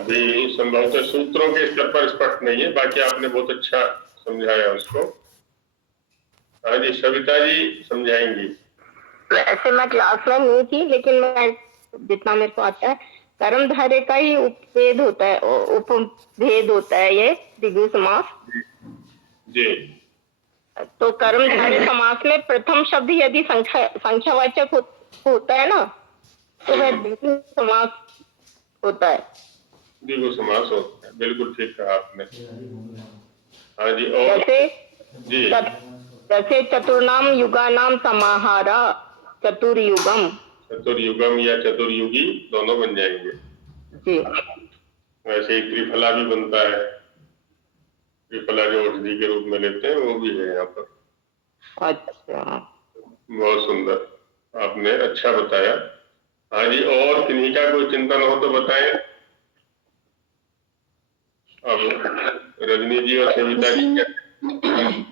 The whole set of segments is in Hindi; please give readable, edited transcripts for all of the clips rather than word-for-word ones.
अभी संभवतः सूत्रों के स्तर पर स्पष्ट नहीं है, बाकी आपने बहुत अच्छा समझाया उसको। हाँ जी, सविता जी समझाएंगी। वैसे मैं क्लास में नहीं थी, लेकिन मैं जितना मेरे को आता है, कर्मधारय का ही उपभेद होता है, उपभेद होता है ये द्विगु समास। जी। तो कर्मधारय समास में प्रथम शब्द यदि संख्यावाचक होता है ना, तो वह द्विगु समास होता है। द्विगु समास होता है, बिल्कुल ठीक कहा आपने। हाँ जी, और जैसे चतुर्नाम युगानाम समाहारा चतुर्युगम। चतुर्युगम या चतुर्युगी दोनों बन जाएंगे जी। वैसे ही त्रिफला भी बनता है, त्रिफला जो औषधि के रूप में लेते हैं वो भी है यहाँ पर। अच्छा, बहुत सुंदर, आपने अच्छा बताया। हाँ जी, और किन्हीं का कोई चिंतन हो तो बताएं। अब रजनी जी और सविता जी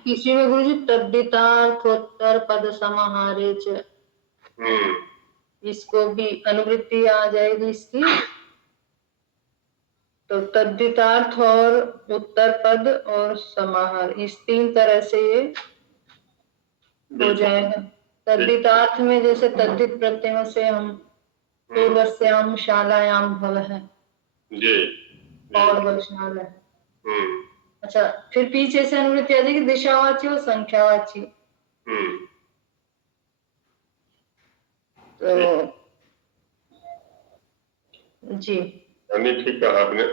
इसी में गुरु जी तद्दितार्थोत्तर पद समाहारे च, इसको भी अनुवृत्ति आ जाएगी इसकी। तो तद्दितार्थ और उत्तर पद और समाहार, इस तीन तरह से ये हो जाएगा। तद्दितार्थ में जैसे तद्दित प्रत्ययों से हम पूर्वस्याम शालायाम भव है और वचनालय। अच्छा, फिर पीछे से अनुवृत्ति आ जाएगी दिशावाची और संख्यावाची। तो जी ठीक कहा आपने।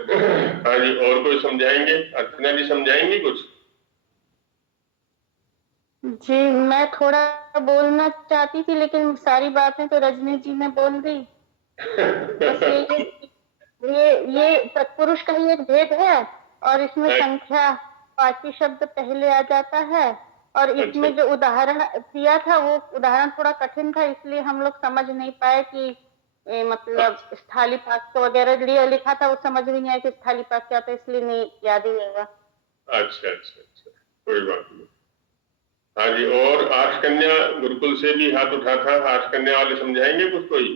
हाँ जी, और कोई समझाएंगे? अर्चना जी समझाएंगी कुछ? जी, मैं थोड़ा बोलना चाहती थी, लेकिन सारी बातें तो रजनी जी ने बोल दी। बस ये तत्पुरुष का ही एक भेद है, और इसमें संख्या वाची शब्द पहले आ जाता है। और इसमें जो उदाहरण दिया था वो उदाहरण थोड़ा कठिन था, इसलिए हम लोग समझ नहीं पाए कि मतलब स्थाली पाक वगैरह लिए लिखा था, वो समझ नहीं आया कि स्थाली पाक क्या था, इसलिए नहीं याद ही होगा। अच्छा, कोई बात नहीं। हाँ जी, और आठ कन्या गुरुकुल से भी हाथ उठा था, आठ कन्या वाले समझाएंगे कुछ कोई?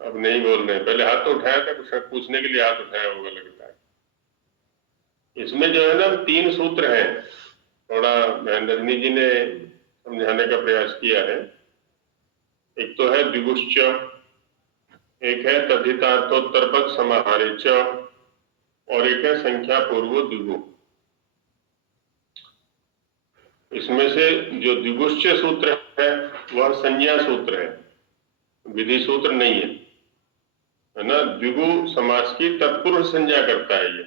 अब नहीं बोल रहे, पहले हाथ तो उठाया था, कुछ पूछने के लिए हाथ उठाया होगा लगता है। इसमें जो है ना 3 सूत्र हैं, थोड़ा रजनी जी ने समझाने का प्रयास किया है। एक तो है द्विगुश्च, एक है तद्धितार्थोत्तर पद समाहारे च, और एक है संख्या पूर्व द्विगु। इसमें से जो द्विगुश्च सूत्र है वह संज्ञा सूत्र है, विधि सूत्र नहीं है ना। द्विगु समास की तत्पुरुष संज्ञा करता है, ये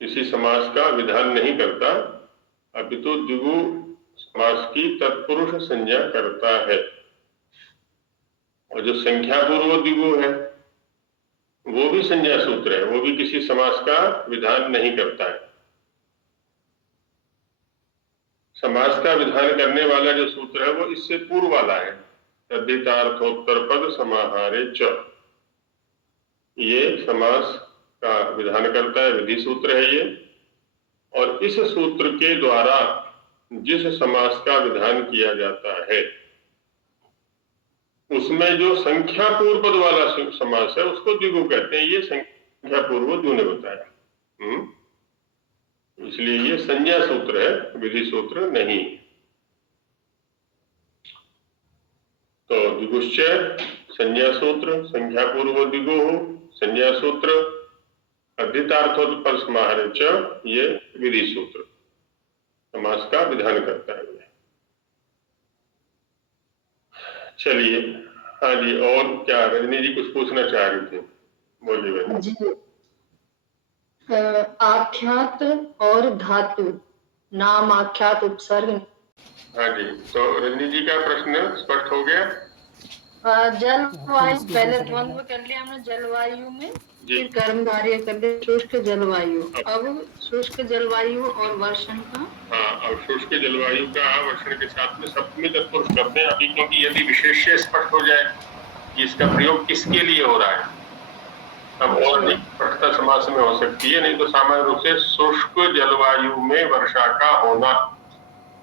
किसी समास का विधान नहीं करता, अपितु द्विगु समास की तत्पुरुष संज्ञा करता है। और जो संख्या पूर्व द्विगु है वो भी संज्ञा सूत्र है, वो भी किसी समास का विधान नहीं करता है। समास का विधान करने वाला जो सूत्र है वो इससे पूर्व वाला है, तद्धितार्थोत्तर पद समाहारे च। ये समास का विधान करता है, विधि सूत्र है ये। और इस सूत्र के द्वारा जिस समास का विधान किया जाता है उसमें जो संख्या पूर्व पद वाला समास है उसको द्विगु कहते हैं। ये संख्या पूर्व द्विगु ने बताया, इसलिए ये संज्ञा सूत्र है, विधि सूत्र नहीं। तो द्विगुश्च संज्ञा सूत्र, संख्या पूर्व द्विगु संज्ञा सूत्र, तद्धितार्थोत्तर समाहारे च ये विधि सूत्र, समास का विधान करता है। चलिए, हाँ जी, और क्या रजनी जी कुछ पूछना चाह रही थी? बोलिए जी। आख्यात और धातु, नाम आख्यात उपसर्ग। हाँ जी, तो रजनी जी का प्रश्न स्पष्ट हो गया? जलवायु पहले द्वंद्व कर लिया हमने जलवायु में, फिर कर्मधारय कर लिया शुष्क जलवायु। अब शुष्क जलवायु और वर्षण का। हाँ, अब शुष्क जलवायु का वर्षण के साथ में सप्तमी तत्पुरुष करते हैं अभी, क्योंकि यदि विशेष्य स्पष्ट हो जाए कि इसका प्रयोग किसके लिए हो रहा है तब और अधिक स्पष्टता समास में हो सकती है। नहीं तो सामान्य रूप से शुष्क जलवायु में वर्षा का होना,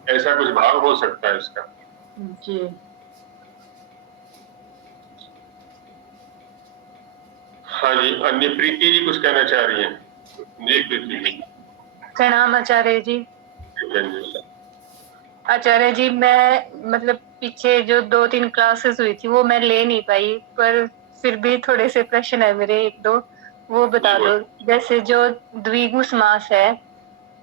ऐसा कुछ भाव हो सकता है इसका। जी। हाँ जी, अन्य प्रीति जी कुछ कहना चाह रही हैं? जी प्रीति जी। प्रणाम आचार्य जी। जी। आचार्य जी, मैं मतलब पीछे जो 2-3 क्लासेस हुई थी वो मैं ले नहीं पाई, पर फिर भी थोड़े से प्रश्न है मेरे 1-2, वो बता दो। जैसे जो द्विगु समास है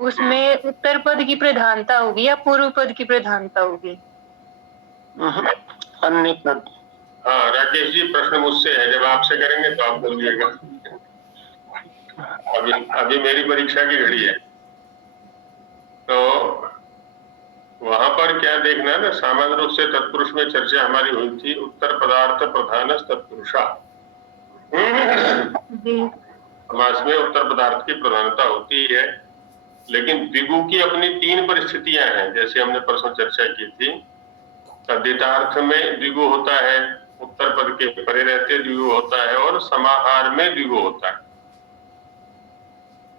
उसमें उत्तर पद की प्रधानता होगी या पूर्व पद की प्रधानता होगी? अन्य पद। हाँ राकेश जी, प्रश्न मुझसे है, जब आपसे करेंगे तो आप बोलिएगा। अभी मेरी परीक्षा की घड़ी है, तो वहां पर क्या देखना है ना, सामान्य रूप से तत्पुरुष में चर्चा हमारी हुई थी, उत्तर पदार्थ प्रधान तत्पुरुषा। समास में उत्तर पदार्थ की प्रधानता होती है, लेकिन द्विगु की अपनी 3 परिस्थितियां हैं, जैसे हमने परसों चर्चा की थी। तद्धितार्थ में द्विगु होता है, उत्तर पद के परे रहते द्विगु होता है, और समाहार में द्विगु होता है।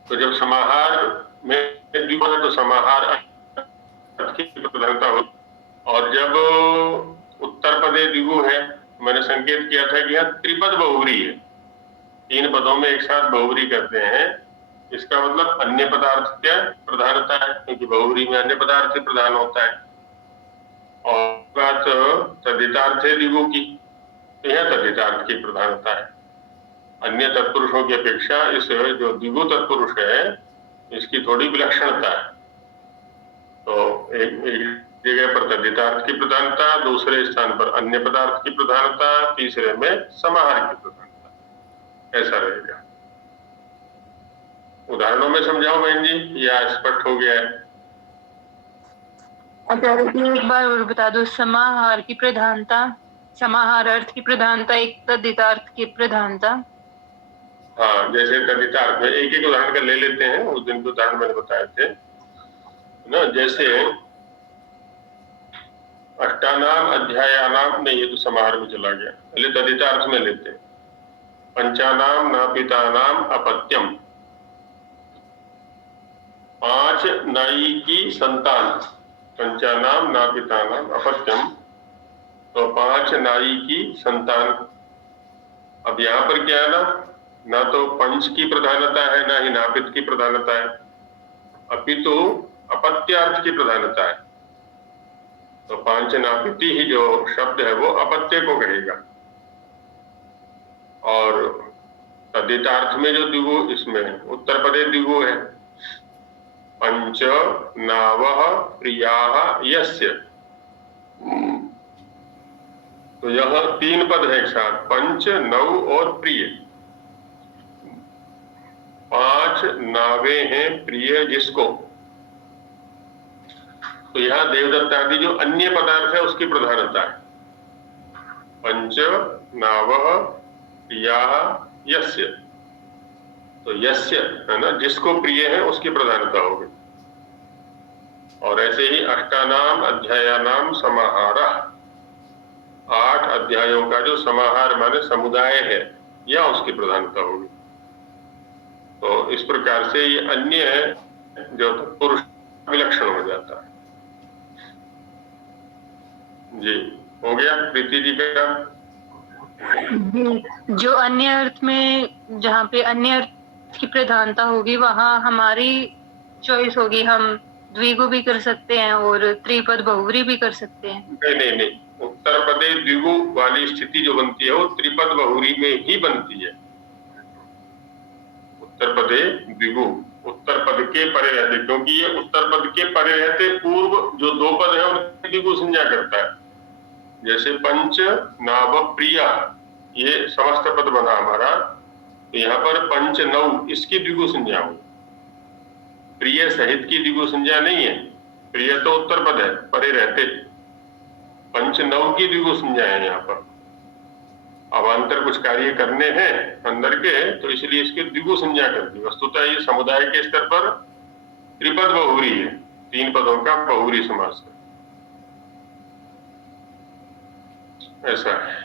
तो जब समाहार में द्विगु है तो समाहार की प्रधानता हो, और जब उत्तर पदे द्विगु है, मैंने संकेत किया था कि यह त्रिपद बहुव्री है, 3 पदों में एक साथ बहुव्री करते हैं। इसका मतलब अन्य पदार्थ क्या प्रधानता है, क्योंकि बहुव्री में अन्य पदार्थ प्रधान होता है। और बात तद्धितार्थ है द्विगु की, तो यह तद्धितार्थ की प्रधानता है। अन्य तत्पुरुषों की अपेक्षा इस जो द्विगु तत्पुरुष है इसकी थोड़ी विलक्षणता है। तो एक जगह पर तद्धितार्थ की प्रधानता, दूसरे स्थान पर अन्य पदार्थ की प्रधानता, तीसरे में समाहार की प्रधानता, ऐसा रहेगा। उदाहरणों में समझाओ बहन जी, या स्पष्ट हो गया है? आचार्य जी एक बार और बता दो। समाहार की प्रधानता, समाहार अर्थ की प्रधानता, एक तद्धितार्थ की प्रधानता। हाँ, जैसे तद्धितार्थ में एक एक उदाहरण का ले लेते हैं, उस दिन के उदाहरण मैंने बताए थे ना। जैसे अष्टानाम अध्यायानाम, नहीं ये तो समाहार में चला गया, पहले तद्धितार्थ में लेते हैं। पंचानाम नापितानाम अपत्यम, 5 नाई की संतान, पंचानाम नापितानाम अपत्यम, तो 5 नाई की संतान। अब यहाँ पर क्या है ना तो पंच की प्रधानता है, ना ही नापित की प्रधानता है, अपितु अपत्यार्थ की प्रधानता है। तो 5 नापिती ही जो शब्द है वो अपत्य को कहेगा। और तद्धितार्थ में जो द्विगु, इसमें उत्तर पदे द्विगु है, पंच नावः प्रियाः यस्य, तो यह 3 पद है एक साथ, पंच, नव और प्रिय। 5 नावे हैं प्रिय जिसको, तो यहाँ देवदत्त आदि जो अन्य पदार्थ है उसकी प्रधानता है। पंच नावः प्रियाः यस्य, तो यस्य है ना, जिसको प्रिय है उसकी प्रधानता होगी। और ऐसे ही अष्टानाम अध्यायानाम समाहारः, 8 अध्यायों का जो समाहार माने समुदाय है, या उसकी प्रधानता होगी। तो इस प्रकार से ये अन्य है जो पुरुष विलक्षण हो जाता है। जी हो गया प्रीति जी का? जो अन्य अर्थ में, जहाँ पे अन्य अर्थ की प्रधानता होगी वहाँ हमारी चॉइस होगी, हम द्विगु भी कर सकते हैं और त्रिपद बहुव्री भी कर सकते हैं। नहीं, उत्तर पदे द्विगु वाली स्थिति जो बनती है वो त्रिपद बहुव्री में ही बनती है। उत्तर पदे द्विगु, उत्तर पद के परे रहते, क्योंकि ये उत्तर पद के परे रहते पूर्व जो 2 पद है उनकी द्विगु संज्ञा करता है। जैसे पंच नाव प्रिया, ये समस्त पद बना हमारा, तो यहाँ पर पंच नव इसकी द्विगु संज्ञा हुई, प्रिय सहित की द्विगु संज्ञा नहीं है। प्रिय तो उत्तर पद है, परे रहते, पंच नव की द्विगु संज्ञा है यहाँ पर। अवान्तर कुछ कार्य करने हैं अंदर के, तो इसलिए इसकी द्विगु संज्ञा कर दी। वस्तुतः ये समुदाय के स्तर पर त्रिपद बहुव्री है, 3 पदों का बहुव्री समास है, ऐसा है।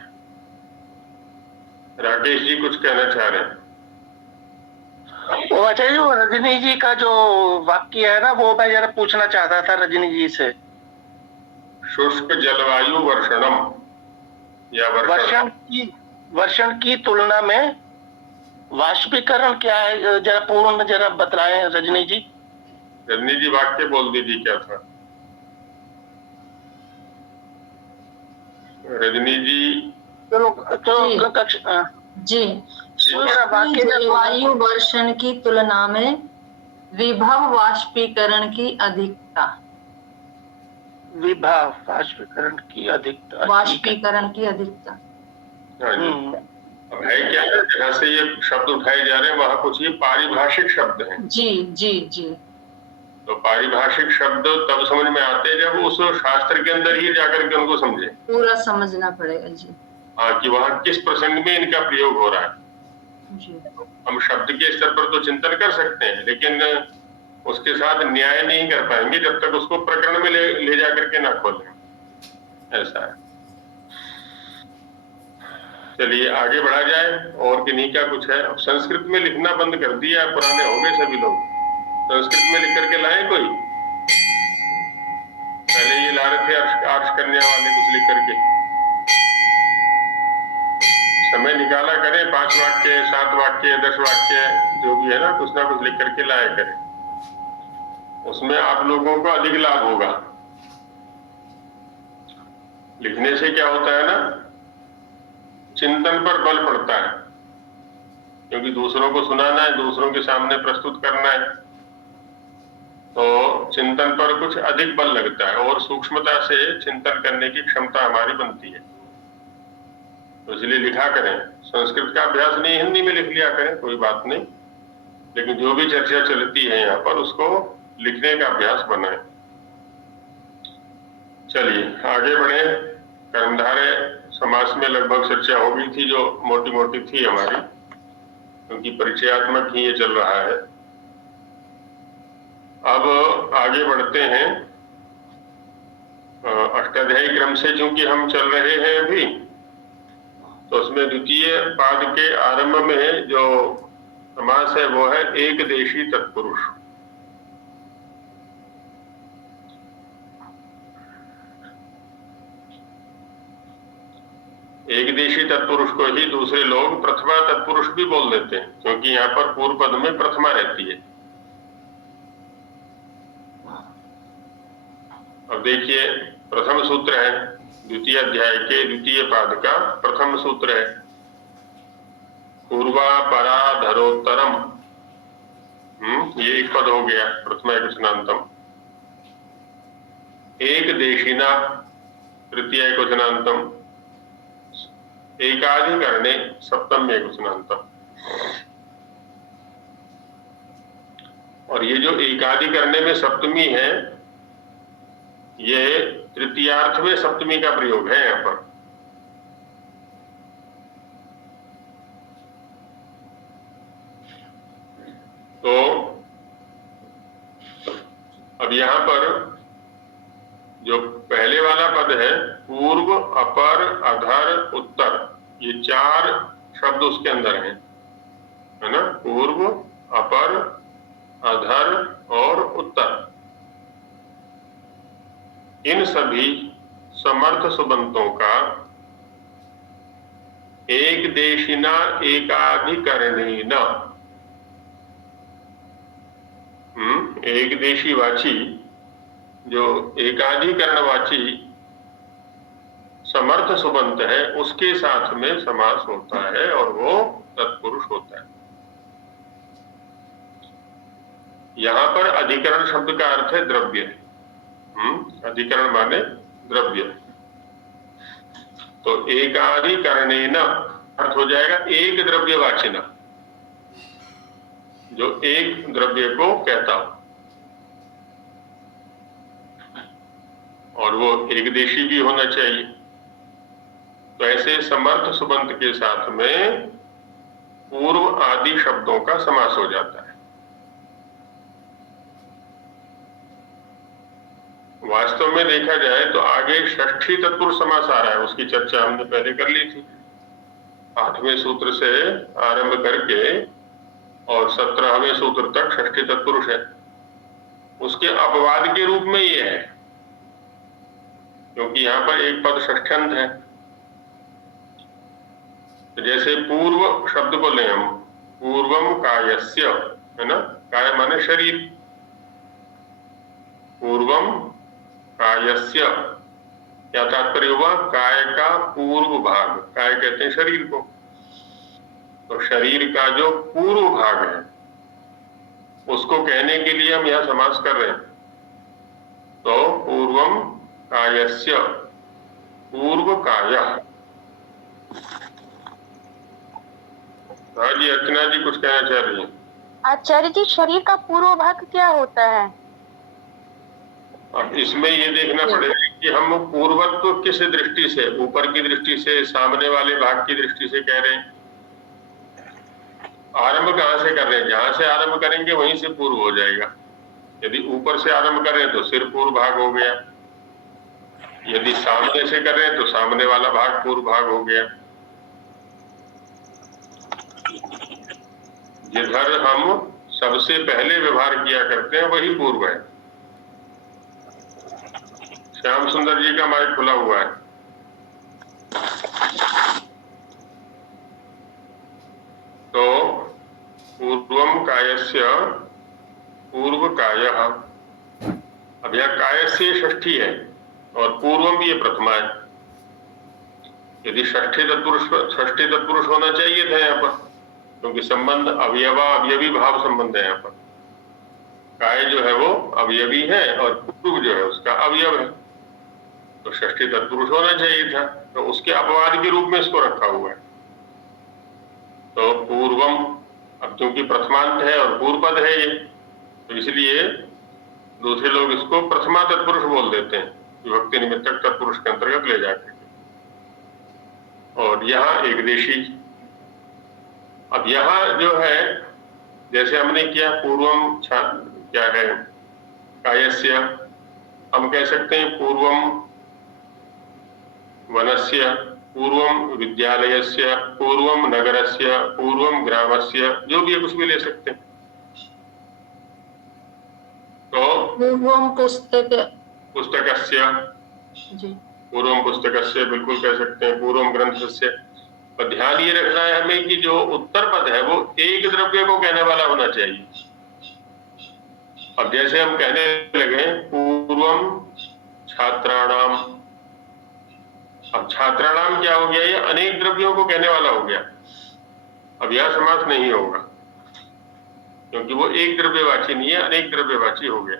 राकेश जी कुछ कहना चाह रहे हैं? वो आचार्य जी, वो रजनी जी का जो वाक्य है ना, वो मैं जरा पूछना चाहता था रजनी जी से। शुष्क जलवायु वर्षणम या वर्षण की तुलना में वाष्पीकरण क्या है, जरा पूर्ण जरा बतलाएं रजनी जी। रजनी जी वाक्य बोल दीजिए क्या था। रजनी जी चलो जी, शुष्क जलवायु वर्षण की तुलना में विभव वाष्पीकरण की अधिकता। विभव वाष्पीकरण की अधिकता। वाष्पीकरण की अधिकता। हाँ जी। अब है क्या है, जहाँ से ये शब्द उठाए जा रहे हैं वहां कुछ ये पारिभाषिक शब्द हैं। जी जी जी। तो पारिभाषिक शब्द तब समझ में आते हैं जब उस शास्त्र के अंदर ही जाकर के उनको समझे, पूरा समझना पड़ेगा जी। हाँ, कि वहाँ किस प्रसंग में इनका प्रयोग हो रहा है जी। हम शब्द के स्तर पर तो चिंतन कर सकते हैं, लेकिन उसके साथ न्याय नहीं कर पाएंगे जब तक उसको प्रकरण में ले जाकर के ना खोलें। ऐसा है। चलिए आगे बढ़ा जाए। और किन्हीं का कुछ है। अब संस्कृत में लिखना बंद कर दिया, पुराने हो गए सभी लोग। संस्कृत में लिख करके लाए कोई? पहले ये ला रहे थे आर्ष कन्या वाले कुछ लिख करके। समय निकाला करें, 5 वाक्य 7 वाक्य 10 वाक्य जो भी है ना कुछ लिख करके लाया करें। उसमें आप लोगों को अधिक लाभ होगा। लिखने से क्या होता है ना, चिंतन पर बल पड़ता है, क्योंकि दूसरों को सुनाना है, दूसरों के सामने प्रस्तुत करना है, तो चिंतन पर कुछ अधिक बल लगता है और सूक्ष्मता से चिंतन करने की क्षमता हमारी बनती है। तो इसलिए लिखा करें। संस्कृत का अभ्यास नहीं, हिंदी में लिख लिया करें, कोई बात नहीं, लेकिन जो भी चर्चा चलती है यहाँ पर उसको लिखने का अभ्यास बनाएं। चलिए आगे बढ़े। कर्मधारय समास में लगभग चर्चा हो गई थी, जो मोटी मोटी थी हमारी, क्योंकि परिचयात्मक ही ये चल रहा है। अब आगे बढ़ते हैं। अष्टाध्यायी क्रम से चूंकि हम चल रहे हैं अभी, तो उसमें द्वितीय पाद के आरंभ में जो समास है वो है एकदेशी तत्पुरुष। एकदेशी तत्पुरुष को ही दूसरे लोग प्रथमा तत्पुरुष भी बोल देते हैं, क्योंकि यहाँ पर पूर्व पद में प्रथमा रहती है। अब देखिए, प्रथम सूत्र है द्वितीय अध्याय के द्वितीय पाद का प्रथम सूत्र है पूर्वापराधरोत्तरम। ये एक पद हो गया, प्रथमा एकवचनांतम। एक देशिना तृतीय एकवचनांतम। एकाधिकरणे सप्तम एकवचनांतम। और ये जो एकाधिकरणे में सप्तमी है, ये तृतीयार्थ में सप्तमी का प्रयोग है यहाँ पर। तो अब यहाँ पर जो पहले वाला पद है पूर्व, अपर, अधर, उत्तर, ये 4 शब्द उसके अंदर हैं, है ना। पूर्व, अपर, अधर और उत्तर, इन सभी समर्थ सुबंतों का एक देशिना एकाधिकरणेना, एक देशी वाची जो एकाधिकरणवाची समर्थ सुबंत है उसके साथ में समास होता है और वो तत्पुरुष होता है। यहां पर अधिकरण शब्द का अर्थ है द्रव्य। अधिकरण माने द्रव्य। तो एकाधिकरणेन अर्थ हो जाएगा एक द्रव्यवाचिना, जो एक द्रव्य को कहता हो, और वो एक देशी भी होना चाहिए। तो ऐसे समर्थ सुबंत के साथ में पूर्व आदि शब्दों का समास हो जाता है। वास्तव में देखा जाए तो आगे षष्ठी तत्पुरुष समास आ रहा है, उसकी चर्चा हमने पहले कर ली थी। 8वें सूत्र से आरंभ करके और 17वें सूत्र तक षष्ठी तत्पुरुष है। उसके अपवाद के रूप में ये है, क्योंकि यहाँ पर एक पद षष्ठ्यंत है। तो जैसे पूर्व शब्द को लें हम, पूर्वम कायस्य, है ना, काय माने शरीर, पूर्वम कायस्य, क्या तात्पर्य हुआ? काय का पूर्व भाग, काय कहते हैं शरीर को, तो शरीर का जो पूर्व भाग है उसको कहने के लिए हम यहाँ समास कर रहे हैं। तो पूर्वम कायस्य, पूर्व कायः। हाँ जी, अर्चना जी कुछ कहना चाह रही हैं। आचार्य जी, शरीर का पूर्व भाग क्या होता है? अब इसमें ये देखना पड़ेगा कि हम पूर्वत्व किस दृष्टि से, ऊपर की दृष्टि से, सामने वाले भाग की दृष्टि से कह रहे हैं। आरंभ कहाँ से कर रहे हैं? जहां से आरंभ करेंगे वहीं से पूर्व हो जाएगा। यदि ऊपर से आरंभ कर रहे हैं तो सिर पूर्व भाग हो गया, यदि सामने से कर रहे हैं तो सामने वाला भाग पूर्व भाग हो गया। जिधर हम सबसे पहले व्यवहार किया करते हैं वही पूर्व है। श्याम सुंदर जी का माइक खुला हुआ है। तो पूर्वम कायस्य, पूर्व कायः। अब यह कायस्य षष्ठी है और पूर्वम ये प्रथमा है। यदि षष्ठी तत्पुरुष होना चाहिए था यहाँ पर, क्योंकि संबंध अवयवा अवयवी भाव संबंध है। यहाँ पर काय जो है वो अवयवी है और पूर्व जो है उसका अवयव है, तो षष्ठी तत्पुरुष होना चाहिए था, तो उसके अपवाद के रूप में इसको रखा हुआ है। तो पूर्वम, अब क्योंकि प्रथमांत है और पूर्व पद है ये, तो इसलिए दूसरे लोग इसको प्रथमा तत्पुरुष बोल देते हैं, विभक्ति निमित्तक तत्पुरुष के अंतर्गत ले जाकर। और यहाँ एक देशी, अब यहाँ जो है जैसे हमने किया पूर्वम क्या है कायस्य, हम कह सकते हैं पूर्वम वनस्य, पूर्वम विद्यालयस्य, पूर्वम नगरस्य, पूर्वम ग्रामस्य, जो भी है कुछ भी ले सकते हैं। तो पूर्वम पुस्तकस्य जी, पूर्वम पुस्तकस्य बिल्कुल कह सकते हैं, पूर्वम ग्रंथस्य। पर ध्यान ये रखना है हमें कि जो उत्तर पद है वो एक द्रव्य को कहने वाला होना चाहिए। अब जैसे हम कहने लगे पूर्वम छात्राणाम, अब छात्राणाम क्या हो गया? ये अनेक द्रव्यों को कहने वाला हो गया। अब यह समास नहीं होगा क्योंकि वो एक द्रव्यवाची नहीं है, अनेक द्रव्यवाची हो गया।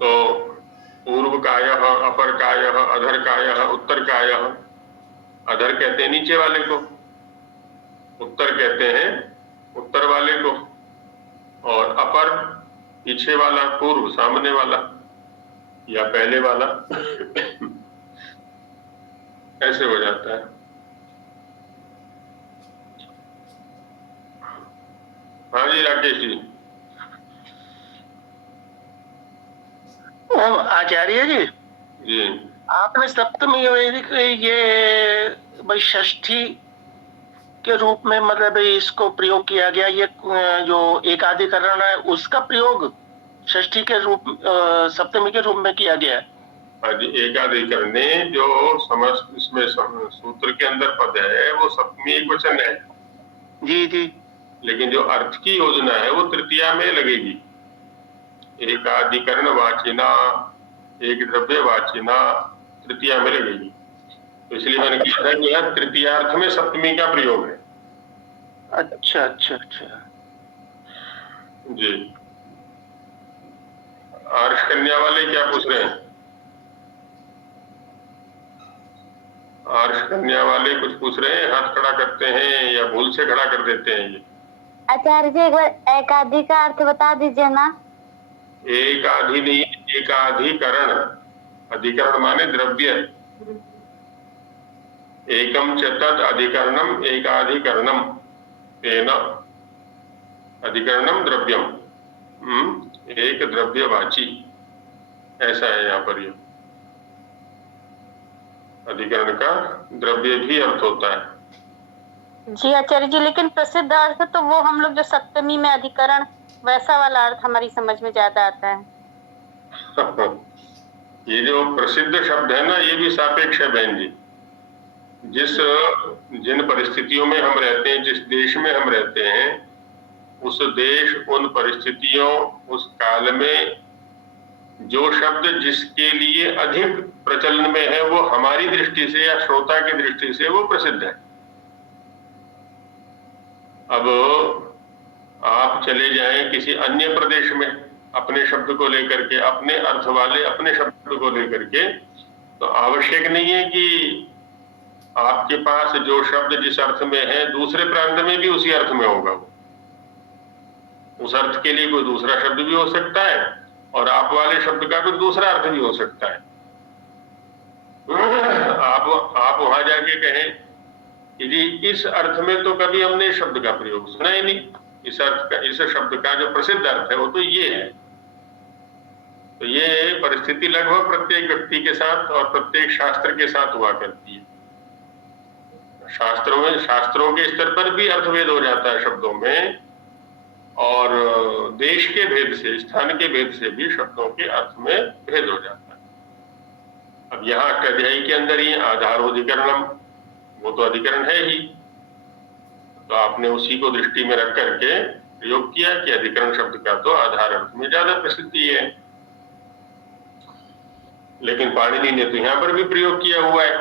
तो पूर्व कायः, अपर कायः, अधर कायः, उत्तर कायः। अधर कहते हैं नीचे वाले को, उत्तर कहते हैं उत्तर वाले को, और अपर पीछे वाला, पूर्व सामने वाला या पहले वाला। ऐसे हो जाता है। हाँ जी राकेश जी। आचार्य जी, जी आपने सप्तमी ये भाई षष्ठी के रूप में मतलब इसको प्रयोग किया गया, ये जो एकाधिकरण है उसका प्रयोग षष्ठी के रूप सप्तमी के रूप में किया गया है। हाँ जी, एकाधिकरण ने जो समस्त इसमें सूत्र के अंदर पद है वो सप्तमी एक वचन है जी जी, लेकिन जो अर्थ की योजना है वो तृतीया में लगेगी। एकाधिकरण वाचिना, एक द्रव्य वाचिना तृतीया में लगेगी। तो इसलिए मैंने कहा था कि यह तृतीयार्थ में सप्तमी का प्रयोग है। अच्छा अच्छा अच्छा जी। आर्ष कन्या वाले क्या पूछ रहे हैं? आर्ष कन्या वाले कुछ पूछ रहे हैं, हाथ खड़ा करते हैं या भूल से खड़ा कर देते हैं? ये आचार्य जी, एक बार एकाधिक का अर्थ बता दीजिए ना। एकाधि नहीं, एकाधिकरण। अधिकरण माने द्रव्य। एकम च तद अधिकरणम एकाधिकरणम तेन अधिकरणम द्रव्यम। एक द्रव्यवाची, ऐसा है यहाँ पर। ये अधिकरण का द्रव्य भी अर्थ होता है। जी आचार्य जी, लेकिन प्रसिद्ध अर्थ तो वो हम लोग जो सप्तमी में अधिकरण, वैसा वाला अर्थ हमारी समझ में ज्यादा आता है। ये जो प्रसिद्ध शब्द है ना, ये भी सापेक्ष है बहन जी। जिन परिस्थितियों में हम रहते हैं, जिस देश में हम रहते हैं, उस देश, उन परिस्थितियों, उस काल में जो शब्द जिसके लिए अधिक प्रचलन में है, वो हमारी दृष्टि से या श्रोता की दृष्टि से वो प्रसिद्ध है। अब आप चले जाएं किसी अन्य प्रदेश में अपने शब्द को लेकर के, अपने अर्थ वाले अपने शब्द को लेकर के, तो आवश्यक नहीं है कि आपके पास जो शब्द जिस अर्थ में है दूसरे प्रांत में भी उसी अर्थ में होगा। उस अर्थ के लिए कोई दूसरा शब्द भी हो सकता है और आप वाले शब्द का कोई दूसरा अर्थ भी हो सकता है। आप वहां जाके कहें कि जी इस अर्थ में तो कभी हमने इस शब्द का प्रयोग सुना ही नहीं, इस अर्थ का, इस शब्द का जो प्रसिद्ध अर्थ है वो तो ये है। तो ये परिस्थिति लगभग प्रत्येक व्यक्ति के साथ और प्रत्येक शास्त्र के साथ हुआ करती है। शास्त्रों के स्तर पर भी अर्थभेद हो जाता है शब्दों में, और देश के भेद से, स्थान के भेद से भी शब्दों के अर्थ में भेद हो जाता है। अब यहाँ अष्टाध्यायी के अंदर ही आधारोधिकरणम, वो तो अधिकरण है ही, तो आपने उसी को दृष्टि में रख करके प्रयोग किया कि अधिकरण शब्द का तो आधार अर्थ में ज्यादा प्रसिद्धि है। लेकिन पाणिनि ने तो यहाँ पर भी प्रयोग किया हुआ है,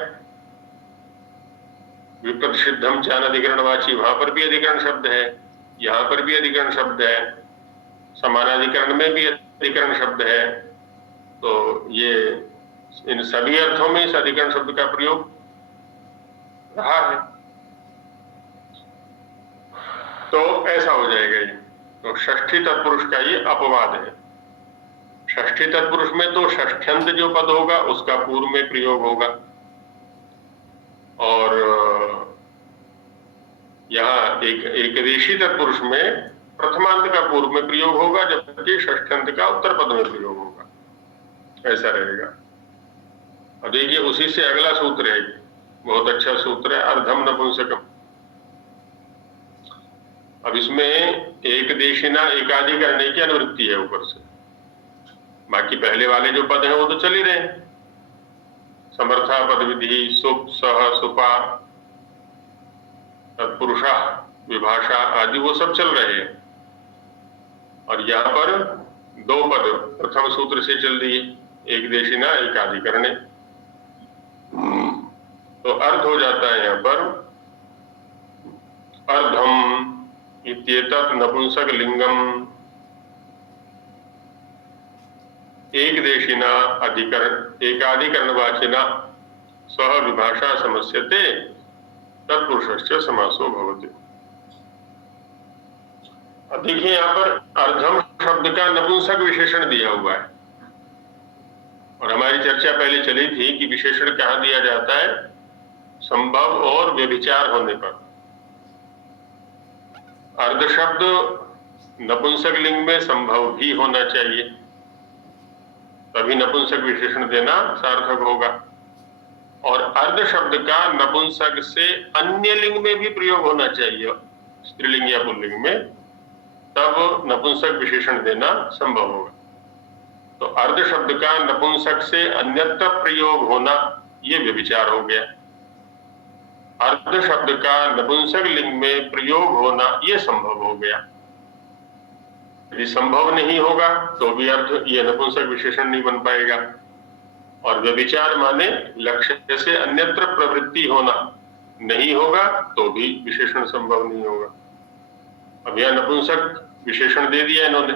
विप्रतिषिद्धम चान अधिकरणवाची, वहां पर भी अधिकरण शब्द है, यहाँ पर भी अधिकरण शब्द है, समानाधिकरण में भी अधिकरण शब्द है। तो ये इन सभी अर्थों में इस अधिकरण शब्द का प्रयोग रहा है। तो ऐसा हो जाएगा ये। तो षष्ठी तत्पुरुष का ये अपवाद है। षष्ठी तत्पुरुष में तो षष्ठ्यंत जो पद होगा उसका पूर्व में प्रयोग होगा, और यहाँ एकदेशी तत्पुरुष में प्रथमांत का पूर्व में प्रयोग होगा, जबकि षष्ठ्यंत का उत्तर पद में प्रयोग होगा। ऐसा रहेगा। अब देखिए उसी से अगला सूत्र है, बहुत अच्छा सूत्र है, अर्धम नपुंसकम। अब इसमें एक देशिना एकादि करने की अनुवृत्ति है ऊपर से, बाकी पहले वाले जो पद हैं वो तो चल ही रहे, समर्था पद विधि, सुप, सह, सुपा, तत्पुरुषा, विभाषा आदि वो सब चल रहे हैं। और यहाँ पर दो पद प्रथम सूत्र से चल रही है, एक देशिना एकादि करने। तो अर्थ हो जाता है यहाँ पर अर्धम इत्येतत् नपुंसक लिंगम एक देशिना अधिकरण एकाधिकरणवाचिना सह विभाषा समस्यते तत्पुरुषस्य समासो भवति। अब देखिए यहाँ पर अर्धम शब्द का नपुंसक विशेषण दिया हुआ है, और हमारी चर्चा पहले चली थी कि विशेषण कहाँ दिया जाता है, संभव और व्यभिचार होने पर। अर्ध शब्द नपुंसक लिंग में संभव भी होना चाहिए, तभी नपुंसक विशेषण देना सार्थक होगा। और अर्ध शब्द का नपुंसक से अन्य लिंग में भी प्रयोग होना चाहिए, स्त्रीलिंग या पुल्लिंग में, तब नपुंसक विशेषण देना संभव होगा। तो अर्ध शब्द का नपुंसक से अन्यत्र प्रयोग होना ये व्यभिचार हो गया। अर्ध शब्द का नपुंसक लिंग में प्रयोग होना ये संभव हो गया। यदि संभव नहीं होगा तो भी अर्थ ये नपुंसक विशेषण नहीं बन पाएगा। और व्यभिचार माने लक्ष्य से अन्यत्र प्रवृत्ति होना, नहीं होगा तो भी विशेषण संभव नहीं होगा। अब यह नपुंसक विशेषण दे दिया इन्होंने,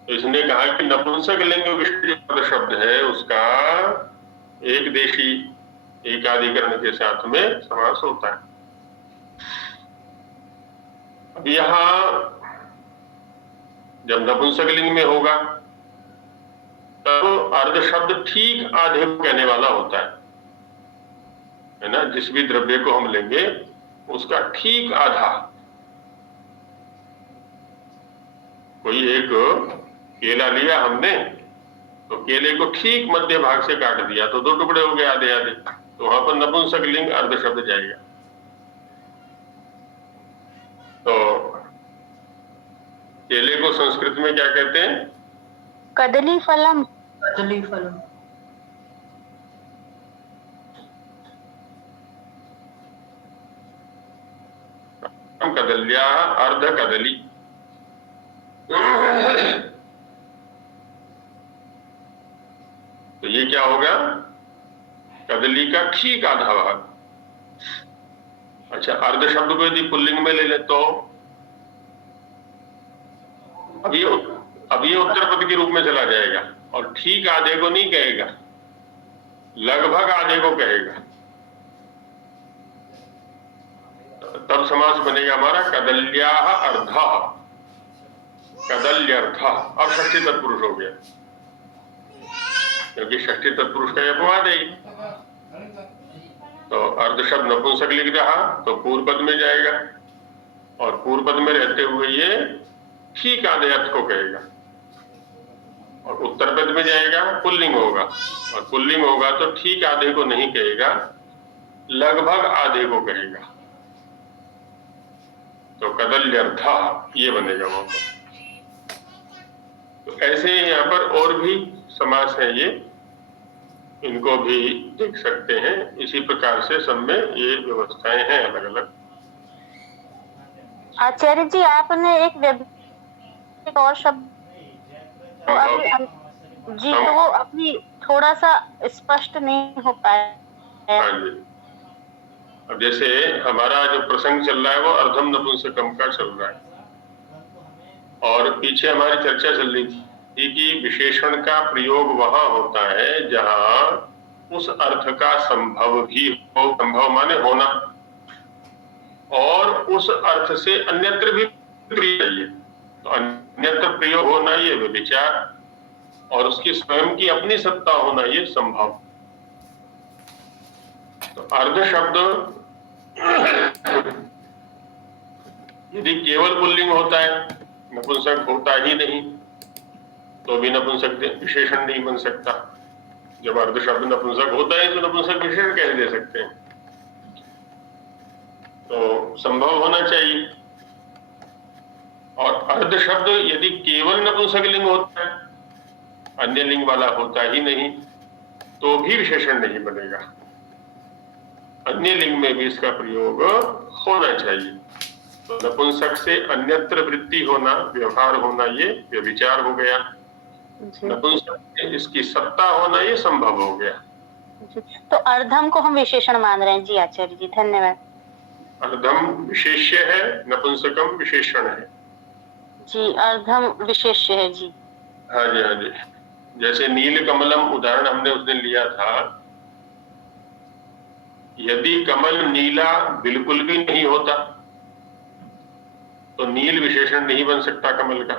तो इसने कहा कि नपुंसक लिंग विशिष्ट शब्द है उसका एक देशी एकाधिकरण के साथ में समास होता है। अब यहां जब नपुंसक लिंग में होगा तब अर्ध शब्द ठीक आधे को कहने वाला होता है ना। जिस भी द्रव्य को हम लेंगे उसका ठीक आधा, कोई एक केला लिया हमने तो केले को ठीक मध्य भाग से काट दिया तो दो टुकड़े हो गए आधे आधे, तो वहां पर नपुंसक लिंग अर्ध शब्द जाएगा। तो केले को संस्कृत में क्या कहते हैं? कदली फलम। कदली फलम। कदल्या अर्ध कदली। तो ये क्या होगा? कदली का ठीक आधा भाग। अच्छा, अर्ध शब्द को यदि पुल्लिंग में ले ले तो अब ये उत्तर पद के रूप में चला जाएगा और ठीक आधे को नहीं कहेगा, लगभग आधे को कहेगा। तब समास बनेगा हमारा कदल्या अर्धा, कदल्यर्था। अब षष्ठी तत्पुरुष हो गया, क्योंकि षष्ठी तत्पुरुष का अपवाद है। तो अर्ध शब्द नपुंसक लिख रहा तो पूर्व पद में जाएगा और पूर्व पद में रहते हुए ये ठीक आधे अर्थ को कहेगा। और उत्तर पद में जाएगा पुल्लिंग होगा और पुल्लिंग होगा तो ठीक आधे को नहीं कहेगा, लगभग आधे को कहेगा। तो कदल्यर्था ये बनेगा वहां पर। तो ऐसे यहाँ पर और भी समास है, ये इनको भी देख सकते हैं। इसी प्रकार से सब में ये व्यवस्थाएं हैं अलग अलग। आचार्य जी आपने एक और शब्द तो जी तो वो अभी थोड़ा सा स्पष्ट नहीं हो पाया। हाँ जी, अब जैसे हमारा जो प्रसंग चल रहा है वो अर्धम नपुंसकम का चल रहा है और पीछे हमारी चर्चा चल रही थी कि विशेषण का प्रयोग वहां होता है जहां उस अर्थ का संभव भी हो, संभव माने होना, और उस अर्थ से अन्यत्र भी प्रिय चाहिए। तो अन्यत्र प्रयोग होना ये विचार और उसकी स्वयं की अपनी सत्ता होना ये संभव। तो अर्ध शब्द यदि केवल पुल्लिंग होता है, नपुंसक होता ही नहीं, तो भी नपुंसक विशेषण नहीं बन सकता। जब अर्ध शब्द नपुंसक होता है तो नपुंसक विशेषण कैसे दे सकते हैं? तो संभव होना चाहिए। और अर्ध शब्द यदि केवल नपुंसक लिंग होता है, अन्य लिंग वाला होता ही नहीं, तो भी विशेषण नहीं बनेगा। अन्य लिंग में भी इसका प्रयोग होना चाहिए। तो नपुंसक से अन्यत्र वृत्ति होना, व्यवहार होना, ये व्यभिचार हो गया। नपुंसक से इसकी सत्ता होना ये संभव हो गया। तो अर्धम को हम विशेषण मान रहे हैं। जी आचार्य जी धन्यवाद। अर्धम विशेष्य है, नपुंसकम विशेषण है। जी अर्धम विशेष्य है। जी हाँ जी, हाँ जी। जैसे नील कमलम उदाहरण हमने उस दिन लिया था, यदि कमल नीला बिल्कुल भी नहीं होता तो नील विशेषण नहीं बन सकता कमल का।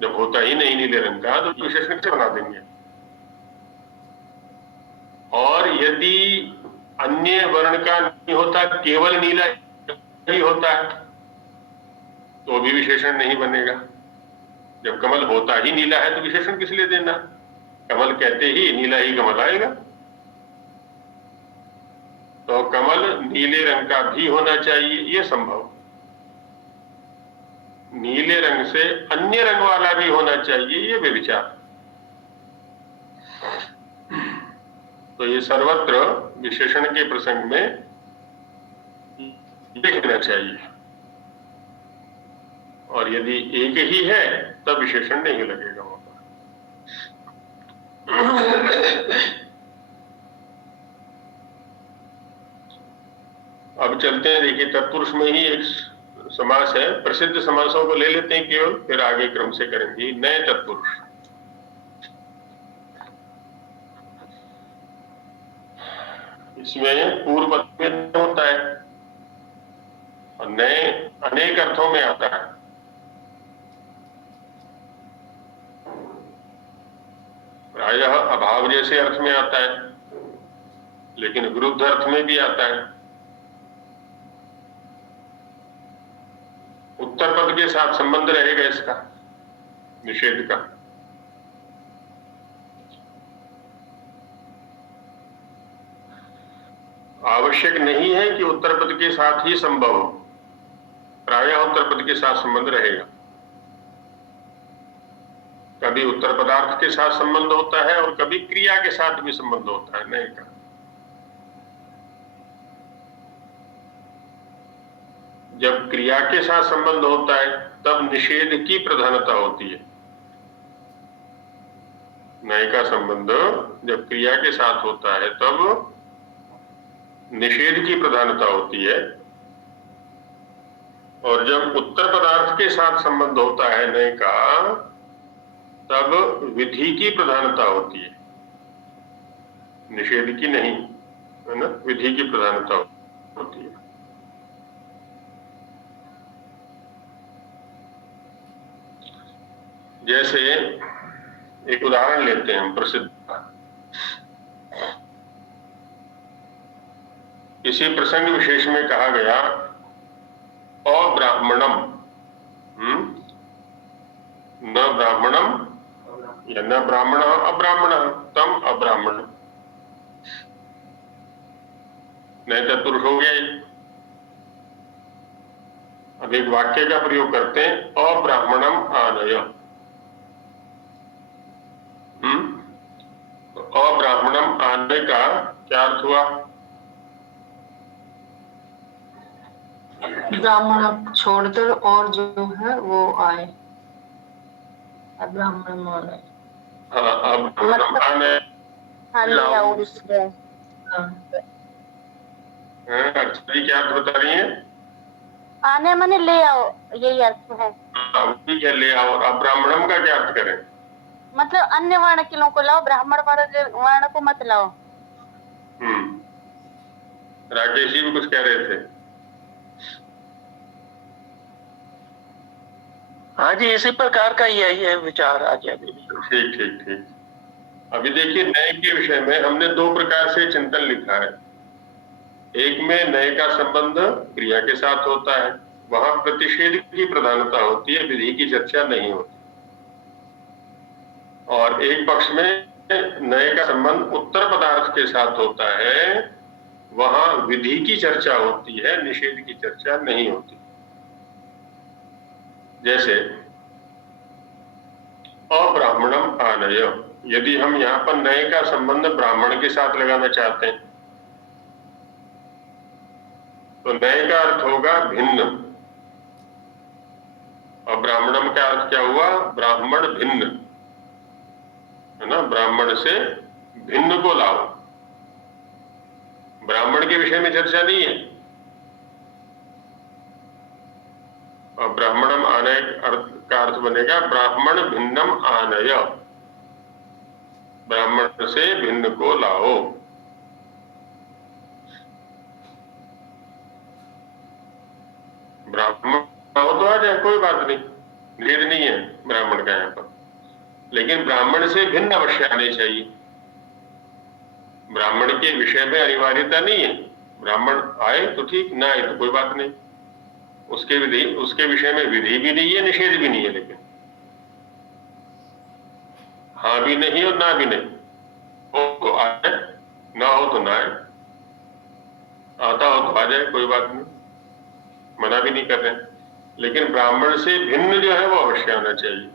जब होता ही नहीं नीले रंग का तो विशेषण कैसे बना देंगे? और यदि अन्य वर्ण का नहीं होता, केवल नीला ही होता है, तो भी विशेषण नहीं बनेगा। जब कमल होता ही नीला है तो विशेषण किस लिए देना? कमल कहते ही नीला ही कमल आएगा। तो कमल नीले रंग का भी होना चाहिए, ये संभव। नीले रंग से अन्य रंग वाला भी होना चाहिए, ये व्यभिचार। तो ये सर्वत्र विशेषण के प्रसंग में देखना चाहिए। और यदि एक ही है तब विशेषण नहीं लगेगा वहां पर। अब चलते हैं, देखिए तत्पुरुष में ही एक समास है, प्रसिद्ध समासों को ले लेते हैं केवल, फिर आगे क्रम से करेंगे। नए तत्पुरुष, इसमें पूर्व पद में होता है और नए अनेक अर्थों में आता है। प्रायः अभाव जैसे अर्थ में आता है, लेकिन विरुद्ध अर्थ में भी आता है। उत्तर पद के साथ संबंध रहेगा इसका, निषेध का। आवश्यक नहीं है कि उत्तर पद के साथ ही संभव हो, प्रायः उत्तर पद के साथ संबंध रहेगा। कभी उत्तर पदार्थ के साथ संबंध होता है और कभी क्रिया के साथ भी संबंध होता है नए का। जब क्रिया के साथ संबंध होता है तब निषेध की प्रधानता होती है। नए का संबंध जब क्रिया के साथ होता है तब निषेध की प्रधानता होती है, और जब उत्तर पदार्थ के साथ संबंध होता है नए का तब विधि की प्रधानता होती है, निषेध की नहीं, है ना, विधि की प्रधानता होती है। जैसे एक उदाहरण लेते हैं हम प्रसिद्ध, इसी प्रसंग विशेष में कहा गया अब्राह्मणम, न ब्राह्मणम या न ब्राह्मण अब्राह्मण तम अब्राह्मण, नहीं तत्पुरुष हो गया ही। अब एक वाक्य का प्रयोग करते हैं अब्राह्मणम आनय। तो अब्राह्मणम आनय का क्या अर्थ हुआ? ब्राह्मण छोड़कर और जो है वो आए, ब्राह्मण माने। हाँ, अब्राह्मणम आनय हाँ, ले आओ उसको। अर्चना क्या अर्थ बता रही है? आने माने ले आओ, यही अर्थ है। ठीक है, ले आओ। और अब्राह्मणम का क्या अर्थ करें? मतलब अन्य वर्ण के लोगों को लाओ, ब्राह्मण वर्ण को मत लाओ। राकेश जी भी कुछ कह रहे थे। हाँ जी, इसी प्रकार का यही है विचार आचार्य। ठीक ठीक ठीक। अभी देखिए, नए के विषय में हमने दो प्रकार से चिंतन लिखा है। एक में नए का संबंध क्रिया के साथ होता है, वहां प्रतिषेध की प्रधानता होती है, विधि की चर्चा नहीं होती। और एक पक्ष में नए का संबंध उत्तर पदार्थ के साथ होता है, वहां विधि की चर्चा होती है, निषेध की चर्चा नहीं होती। जैसे अब्राह्मणम आनय, यदि हम यहाँ पर नए का संबंध ब्राह्मण के साथ लगाना चाहते हैं तो नए का अर्थ होगा भिन्न, और ब्राह्मणम का अर्थ क्या हुआ? ब्राह्मण भिन्न, है ना, ब्राह्मण से भिन्न को लाओ। ब्राह्मण के विषय में चर्चा नहीं है। और ब्राह्मणम आनय का अर्थ बनेगा ब्राह्मण भिन्नम आनय, ब्राह्मण से भिन्न को लाओ। ब्राह्मण हो तो आ जाए, कोई बात नहीं, भेद नहीं है ब्राह्मण का यहाँ पर, लेकिन ब्राह्मण से भिन्न अवश्य आने चाहिए। ब्राह्मण के विषय में अनिवार्यता नहीं है, ब्राह्मण आए तो ठीक, ना आए तो कोई बात नहीं। उसके विषय में विधि भी नहीं है, निषेध भी नहीं है, लेकिन हाँ भी नहीं और ना भी नहीं। हो तो आए, ना हो तो ना आए, आता हो तो आ जाए, कोई बात नहीं, मना भी नहीं कर रहे। लेकिन ब्राह्मण से भिन्न जो है वो अवश्य आना चाहिए।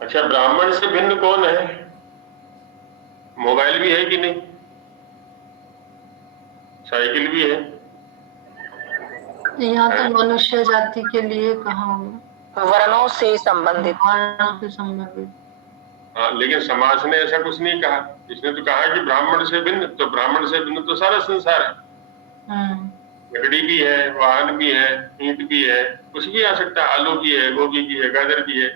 अच्छा, ब्राह्मण से भिन्न कौन है? मोबाइल भी है कि नहीं? साइकिल भी है? यहाँ तो मनुष्य जाति के लिए कहा वर्णों से संबंधित। वर्णों से संबंधित। हाँ, लेकिन समाज ने ऐसा कुछ नहीं कहा। इसने तो कहा कि ब्राह्मण से भिन्न, तो ब्राह्मण से भिन्न तो सारा संसार है। लकड़ी भी है, वाहन भी है, ईंट भी है, कुछ भी आ सकता है, आलू की है, गोभी की है, गाजर की है,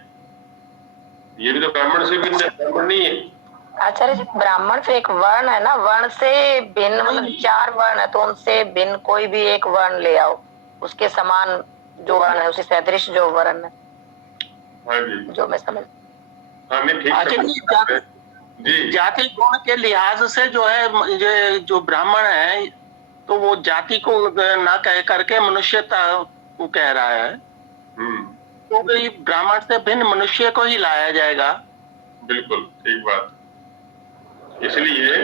ये भी तो ब्राह्मण से भिन्न है, ब्राह्मण नहीं है। आचार्य जी, ब्राह्मण तो एक वर्ण है ना, वर्ण से भिन्न मतलब 4 वर्ण है, तो उनसे भिन्न कोई भी एक वर्ण ले आओ, उसके समान जो वर्ण है, उसके सदृश जो वर्ण है। हाँ जी, जो मैं समझ। हाँ, नहीं, ठीक जी। जाति गुण के लिहाज से जो है, ये जो ब्राह्मण है तो वो जाति को ना कह करके मनुष्यता को कह रहा है, तो ब्राह्मण से भिन्न मनुष्य को ही लाया जाएगा। बिल्कुल ठीक बात। इसलिए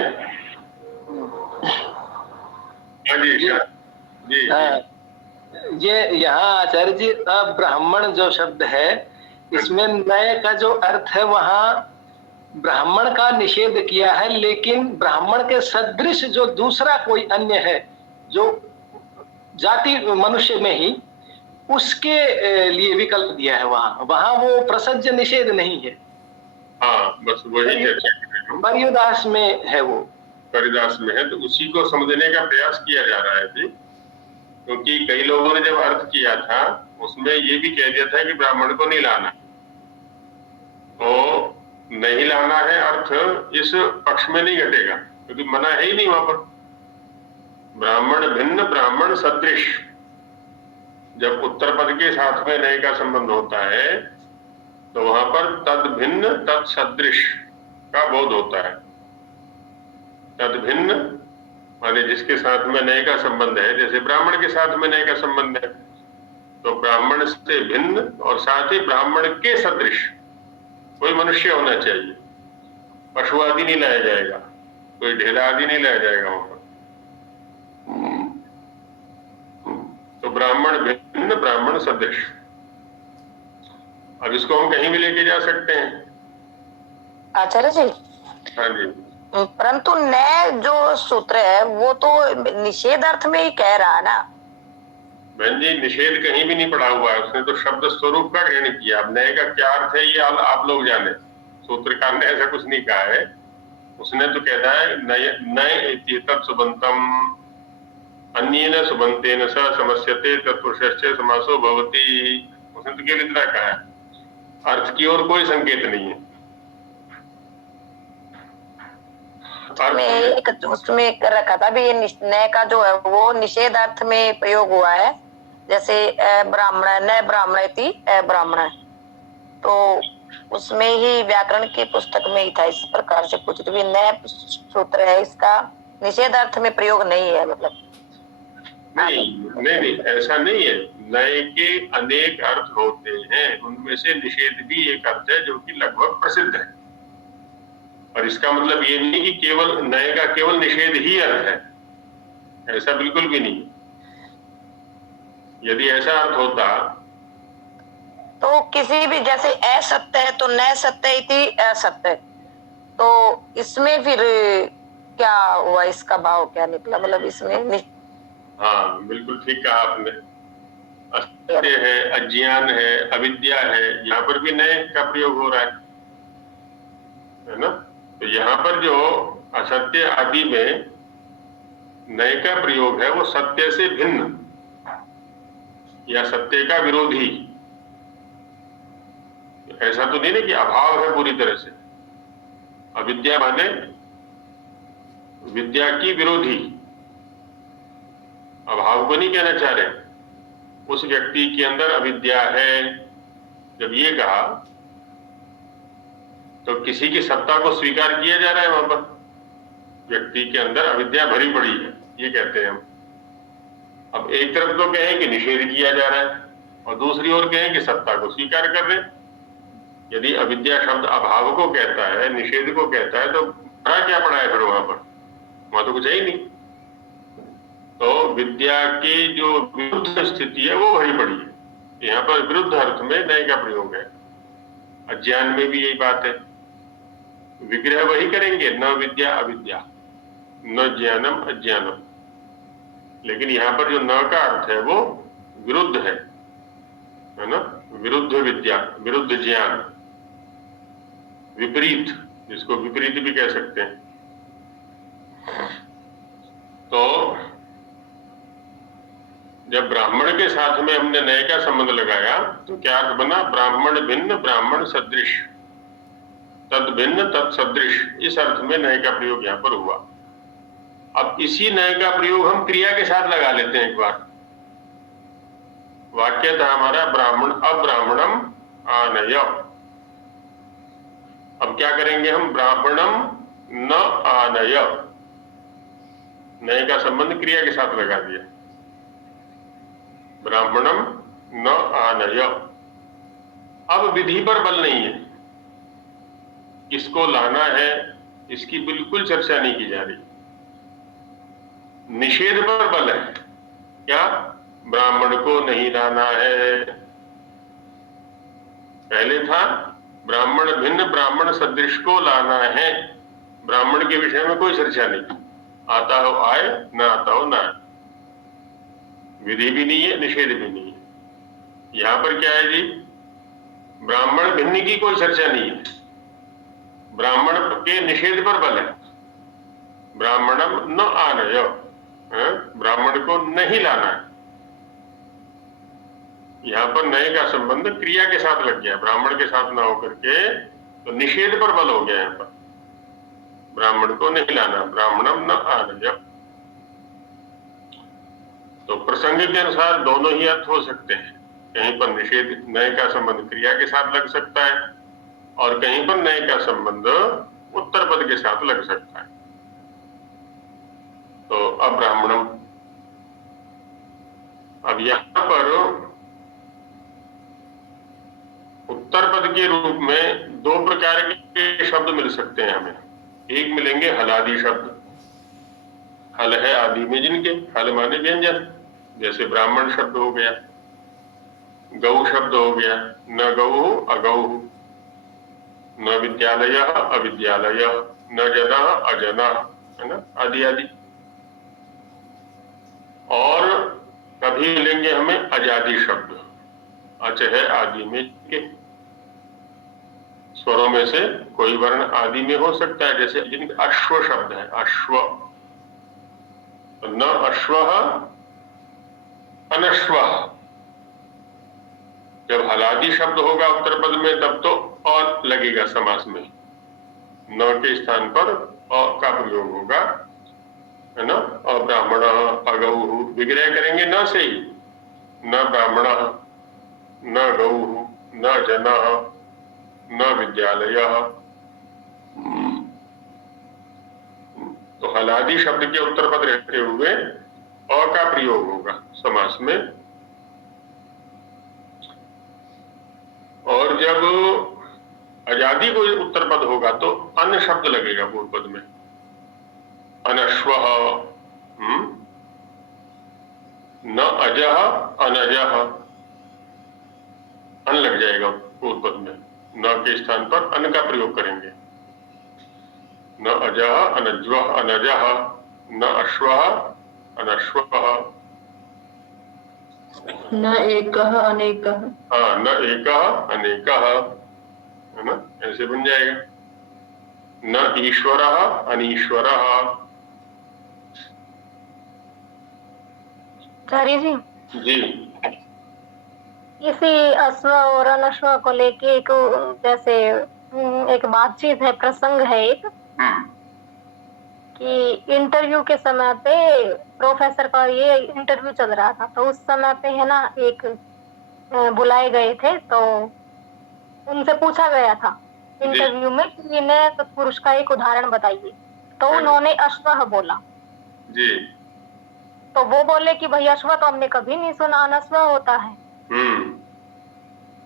हाँ जी, जी, ये यहाँ आचार्य जी अब्राह्मण जो शब्द है इसमें नए का जो अर्थ है वहाँ ब्राह्मण का निषेध किया है, लेकिन ब्राह्मण के सदृश जो दूसरा कोई अन्य है जो जाति मनुष्य में ही, उसके लिए विकल्प दिया है। वहाँ वो प्रसज्य निषेध नहीं है। हाँ, बस वही चर्चा कर रहे हैं। परिदास में है, वो परिदास में है, तो उसी को समझने का प्रयास किया जा रहा है जी। क्योंकि कई लोगों ने जब अर्थ किया था उसमें ये भी कह दिया था कि ब्राह्मण को नहीं लाना, तो नहीं लाना है अर्थ इस पक्ष में नहीं घटेगा, क्योंकि मना है ही नहीं वहां पर। ब्राह्मण भिन्न ब्राह्मण सदृश, जब उत्तर पद के साथ में नए का संबंध होता है तो वहां पर तद भिन्न तद सदृश का बोध होता है। तद भिन्न माने जिसके साथ में नए का संबंध है, जैसे ब्राह्मण के साथ में नए का संबंध है, तो ब्राह्मण से भिन्न और साथ ही ब्राह्मण के सदृश कोई मनुष्य होना चाहिए। पशु आदि नहीं लाया जाएगा, कोई ढेला आदि नहीं लाया जाएगा वहां पर। तो ब्राह्मण भिन्न ब्राह्मण सदृश, अब इसको हम कहीं भी लेके जा सकते हैं। आचार्य जी, हाँ जी, परंतु नए जो सूत्र है वो तो निषेध अर्थ में ही कह रहा है ना। बहन जी, निषेध कहीं भी नहीं पढ़ा हुआ है, उसने तो शब्द स्वरूप का ग्रहण किया। अब नए का क्या अर्थ है ये आप लोग जाने, सूत्रकार ने ऐसा कुछ नहीं कहा है। उसने तो कहता है नय नय इत्येतत् सुबंतम अन्येन सुबंतेन स समस्यते तत्पुरुषस्य समासो भवति। उसने तो केवल इतना कहा है, अर्थ की ओर कोई संकेत नहीं है। उसमें एक रखा था भी, ये नए का जो है वो निषेध अर्थ में प्रयोग हुआ है, जैसे ब्राह्मण न ब्राह्मणेति ब्राह्मण, तो उसमें ही व्याकरण की पुस्तक में ही था इस प्रकार से कुछ भी नए सूत्र है, इसका निषेध अर्थ में प्रयोग नहीं है। मतलब नहीं, ऐसा नहीं है। नए के अनेक अर्थ होते हैं, उनमें से निषेध भी एक अर्थ है जो कि लगभग प्रसिद्ध है। और इसका मतलब ये नहीं कि केवल नए का केवल निषेध ही अर्थ है, ऐसा बिल्कुल भी नहीं। यदि ऐसा अर्थ होता तो किसी भी, जैसे असत्य है तो न सत्य इति असत्य, तो इसमें फिर क्या हुआ, इसका भाव क्या निकला? मतलब इसमें हाँ, बिल्कुल ठीक कहा आपने। असत्य है, अज्ञान है, अविद्या है, यहाँ पर भी नए का प्रयोग हो रहा है ना। तो यहाँ पर जो असत्य आदि में नए का प्रयोग है वो सत्य से भिन्न या सत्य का विरोधी, ऐसा तो नहीं ना कि अभाव है पूरी तरह से। अविद्या माने विद्या की विरोधी, अभाव को नहीं कहना चाह रहे। उस व्यक्ति के अंदर अविद्या है, जब ये कहा तो किसी की सत्ता को स्वीकार किया जा रहा है। वहां पर व्यक्ति के अंदर अविद्या भरी पड़ी है, ये कहते हैं हम। अब एक तरफ तो कहें कि निषेध किया जा रहा है और दूसरी ओर कहें कि सत्ता को स्वीकार कर रहे हैं। यदि अविद्या शब्द अभाव को कहता है, निषेध को कहता है, तो क्या पड़ा है फिर वहां पर? वहां तो कुछ है ही नहीं। तो विद्या की जो विरुद्ध स्थिति है वो भरी पड़ी है। यहाँ पर विरुद्ध अर्थ में नए का प्रयोग है। अज्ञान में भी यही बात है, विग्रह वही करेंगे, न विद्या अविद्या, न ज्ञानम अज्ञानम। लेकिन यहाँ पर जो न का अर्थ है वो विरुद्ध है ना, विरुद्ध विद्या, विरुद्ध ज्ञान, विपरीत, जिसको विपरीत भी कह सकते हैं। तो जब ब्राह्मण के साथ में हमने नए का संबंध लगाया तो क्या अर्थ बना? ब्राह्मण भिन्न ब्राह्मण सदृश, तद भिन्न तद सदृश, इस अर्थ में नए का प्रयोग यहाँ पर हुआ। अब इसी नए का प्रयोग हम क्रिया के साथ लगा लेते हैं एक बार। वाक्य था हमारा ब्राह्मण अब्राह्मणम आनय। अब क्या करेंगे हम? ब्राह्मणम न आनय, नए का संबंध क्रिया के साथ लगा दिया। ब्राह्मणम न आनय। अब विधि पर बल नहीं है, किसको लाना है इसकी बिल्कुल चर्चा नहीं की जा रही। निषेध पर बल है। क्या? ब्राह्मण को नहीं लाना है। पहले था ब्राह्मण भिन्न ब्राह्मण सदृश को लाना है, ब्राह्मण के विषय में कोई चर्चा नहीं, आता हो आए, ना आता हो ना आए, विधि भी नहीं है, निषेध भी नहीं है। यहां पर क्या है जी, ब्राह्मण भिन्न की कोई चर्चा नहीं है, ब्राह्मण के निषेध पर बल है, ब्राह्मणम न आनय, ब्राह्मण को नहीं लाना है। यहाँ पर नए का संबंध क्रिया के साथ लग गया, ब्राह्मण के साथ ना होकर के, तो निषेध पर बल हो गया। यहाँ पर ब्राह्मण को नहीं लाना, ब्राह्मणम न आनय। तो प्रसंग के अनुसार दोनों ही अर्थ हो सकते हैं, कहीं पर निषेध नए का संबंध क्रिया के साथ लग सकता है और कहीं पर नए का संबंध उत्तर पद के साथ लग सकता है। तो अब ब्राह्मणम, अब यहां पर उत्तर पद के रूप में दो प्रकार के शब्द मिल सकते हैं हमें। एक मिलेंगे हलादि शब्द, हल है आदि में जिनके, हल माने व्यंजन, जैसे ब्राह्मण शब्द हो गया, गौ शब्द हो गया, न गौ अगौ, न विद्यालय अविद्यालय, न जना अजना, है ना, आदि आदि। और कभी मिलेंगे हमें अजादि शब्द, अच है आदि में के, स्वरों में से कोई वर्ण आदि में हो सकता है, जैसे जिनके अश्व शब्द है, अश्व, न अश्वः अनश्वः। जब हलादि शब्द होगा उत्तर पद में तब तो और लगेगा समास में, न के स्थान पर और का प्रयोग होगा, है ना। और ब्राह्मण अगौ, विग्रह करेंगे न से ही, न ब्राह्मण न गौ न जना न विद्यालय। तो हलादि शब्द के उत्तर पद रहते हुए अ का प्रयोग होगा समास में। और जब अजादि कोई उत्तर पद होगा तो अन शब्द लगेगा पूर्व पद में, अनश्वः, न अजः अनजः, अन लग जाएगा पूर्व पद में, न के स्थान पर अन का प्रयोग करेंगे, न अजः अनज्वः अनजः, न अश्वः अनश्वः, न एकः अनेकः, हाँ, न एकः अनेकः, है ना, ऐसे बन जाएगा। न ईश्वरः अनीश्वरः। आचार्य जी, जी, इसी अश्व और अनश्व को लेके एक जैसे एक बातचीत है, प्रसंग है एक, कि इंटरव्यू के समय पे प्रोफेसर का ये इंटरव्यू चल रहा था, तो उस समय पे है ना एक बुलाए गए थे, तो उनसे पूछा गया था इंटरव्यू में कि इन्हें तत्पुरुष का एक उदाहरण बताइए, तो उन्होंने अश्वः बोला जी, तो वो बोले कि भाई अश्व तो हमने कभी नहीं सुना, अनश्व होता है।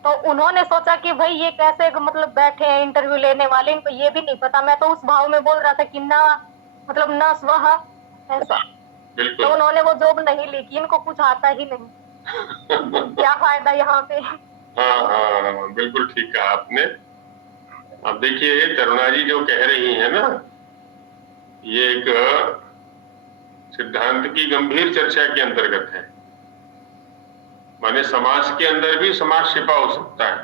तो उन्होंने सोचा कि भाई ये कैसे, मतलब बैठे हैं इंटरव्यू लेने वाले, इनको ये भी नहीं पता। मैं तो उस भाव में बोल रहा था कि ना, मतलब न स्वः ऐसा। तो उन्होंने वो जॉब नहीं ली कि इनको कुछ आता ही नहीं। क्या फायदा यहाँ पे। हाँ, बिल्कुल ठीक कहा आपने। अब देखिए तरुणा जी जो कह रही है ना, ये एक सिद्धांत की गंभीर चर्चा के अंतर्गत है। माने समास के अंदर भी समास छिपा हो सकता है।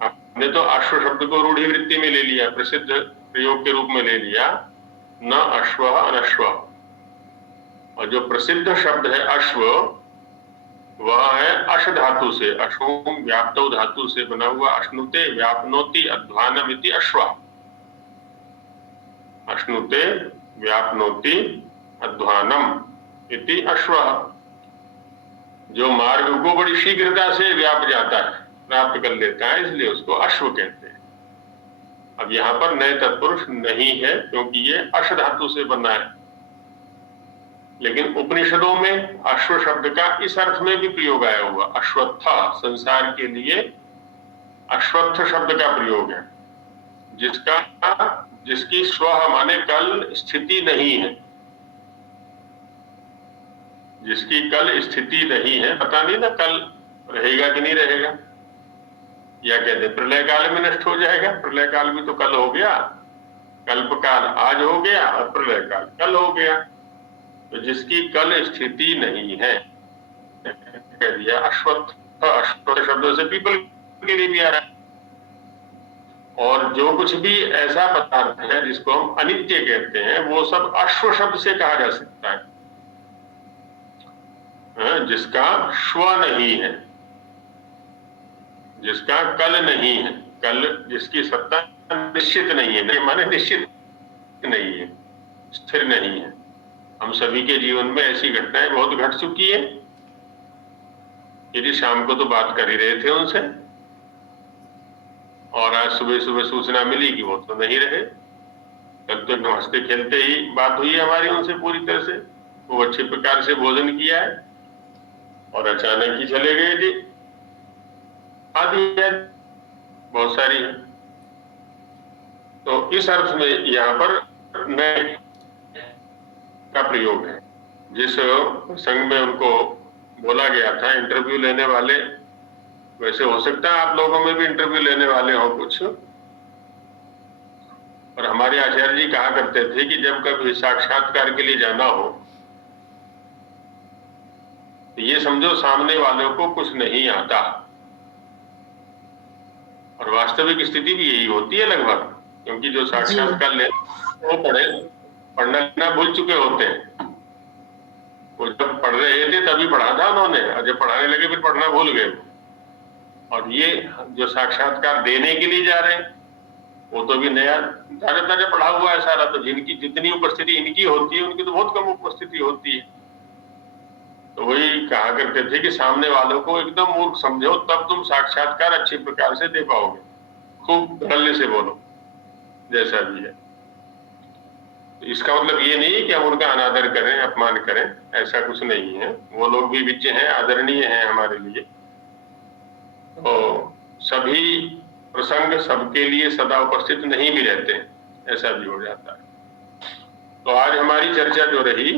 आपने तो अश्व शब्द को रूढ़ी वृत्ति में ले लिया, प्रसिद्ध प्रयोग के रूप में ले लिया, न अश्व अनश्व। और जो प्रसिद्ध शब्द है अश्व, वह है अश धातु से, अश्वम व्याप्तो धातु से बना हुआ, अश्नुते व्यापनोति अध्वानम इति अश्व। अश्नुते व्यापनोति अध्वानम इति अश्व, जो मार्ग को बड़ी शीघ्रता से व्याप जाता है, प्राप्त कर लेता है, इसलिए उसको अश्व कहते हैं। अब यहाँ पर नए तत्पुरुष नहीं है क्योंकि ये अश धातु से बना है, लेकिन उपनिषदों में अश्व शब्द का इस अर्थ में भी प्रयोग आया हुआ। अश्वत्थ, संसार के लिए अश्वत्थ शब्द का प्रयोग है, जिसकी स्व माने कल स्थिति नहीं है, जिसकी कल स्थिति नहीं है, पता नहीं ना कल रहेगा कि नहीं रहेगा। या कहते प्रलय काल में नष्ट हो जाएगा। प्रलय काल भी तो कल हो गया, कल्पकाल आज हो गया और प्रलय काल कल हो गया। तो जिसकी कल स्थिति नहीं है, कह दिया अश्वत्थ, अश्वत्थ शब्दों से पीपल के लिए भी आ रहा है। और जो कुछ भी ऐसा पदार्थ है जिसको हम अनित्य कहते हैं, वो सब अश्व शब्द से कहा जा सकता है, जिसका श्व नहीं है, जिसका कल नहीं है, कल जिसकी सत्ता निश्चित नहीं है, नहीं माने निश्चित नहीं है, स्थिर नहीं है। हम सभी के जीवन में ऐसी घटनाएं बहुत घट चुकी है। यदि शाम को तो बात कर ही रहे थे उनसे, और आज सुबह सुबह सूचना मिली कि वो तो नहीं रहे। कल तो एकदम हंसते खेलते ही बात हुई हमारी उनसे पूरी तरह से, वो अच्छे प्रकार से भोजन किया है और अचानक ही चले गए जी। आदि बहुत सारी है। तो इस अर्थ में यहाँ पर नए का प्रयोग है। जिस संघ में उनको बोला गया था इंटरव्यू लेने वाले, वैसे हो सकता है आप लोगों में भी इंटरव्यू लेने वाले हो कुछ। और हमारे आचार्य जी कहा करते थे कि जब कभी साक्षात्कार के लिए जाना हो तो ये समझो सामने वालों को कुछ नहीं आता। और वास्तविक स्थिति भी यही होती है लगभग, क्योंकि जो साक्षात्कार ले वो पढ़ना भूल चुके होते हैं। वो जब पढ़ रहे थे तभी पढ़ा था उन्होंने, और जब पढ़ाने लगे फिर पढ़ना भूल गए। और ये जो साक्षात्कार देने के लिए जा रहे हैं वो तो भी नया ताजा पढ़ा हुआ है सारा। तो जिनकी जितनी उपस्थिति इनकी होती है उनकी तो बहुत कम उपस्थिति होती है। तो वही कहा करते थे कि सामने वालों को एकदम मूर्ख समझो, तब तुम साक्षात्कार अच्छी प्रकार से दे पाओगे। खूब धड़ल्ले से बोलो जैसा भी है। तो इसका मतलब ये नहीं है कि हम उनका अनादर करें, अपमान करें, ऐसा कुछ नहीं है। वो लोग भी विज्ञ हैं, आदरणीय हैं हमारे लिए। तो सभी प्रसंग सबके लिए सदा उपस्थित नहीं भी रहते हैं, ऐसा भी हो जाता है। तो आज हमारी चर्चा जो रही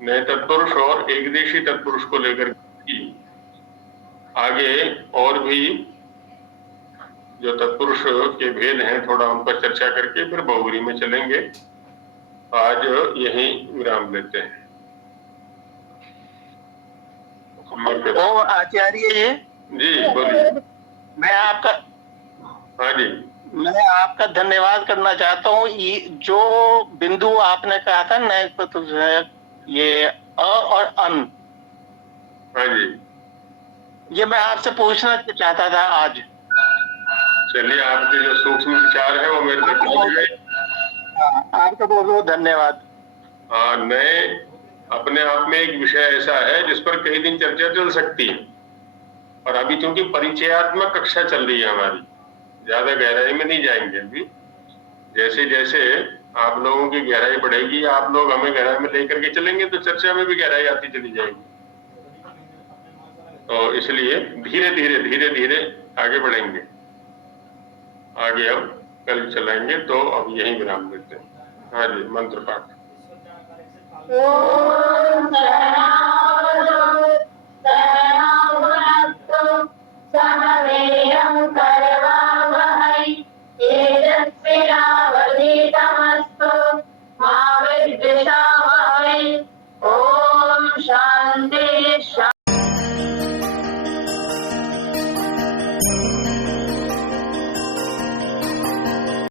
नए तत्पुरुष और एकदेशी तत्पुरुष को लेकर की, आगे और भी जो तत्पुरुष के भेद हैं थोड़ा उन पर चर्चा करके फिर बहुगुरी में चलेंगे। आज यही विराम लेते हैं। ओ आचार्य जी बोलिए। मैं आपका हाँ जी, मैं आपका धन्यवाद करना चाहता हूँ। ये जो बिंदु आपने कहा था न, ये अ और अन, हाँ जी, ये मैं आपसे पूछना चाहता था आज। चलिए आपके जो सूक्ष्म विचार है वो मेरे तक पहुंच गए। आपका बहुत बहुत धन्यवाद। हाँ, नए अपने आप में एक विषय ऐसा है जिस पर कई दिन चर्चा चल सकती है। और अभी क्योंकि परिचयात्मक कक्षा चल रही है हमारी, ज्यादा गहराई में नहीं जाएंगे अभी। जैसे जैसे आप लोगों की गहराई बढ़ेगी, आप लोग हमें गहराई में लेकर के चलेंगे तो चर्चा में भी गहराई आती चली जाएगी। तो इसलिए धीरे धीरे धीरे धीरे आगे बढ़ेंगे। आगे अब कल चलाएंगे। तो अब यही विराम देते हैं। हाँ जी, मंत्र पाठ।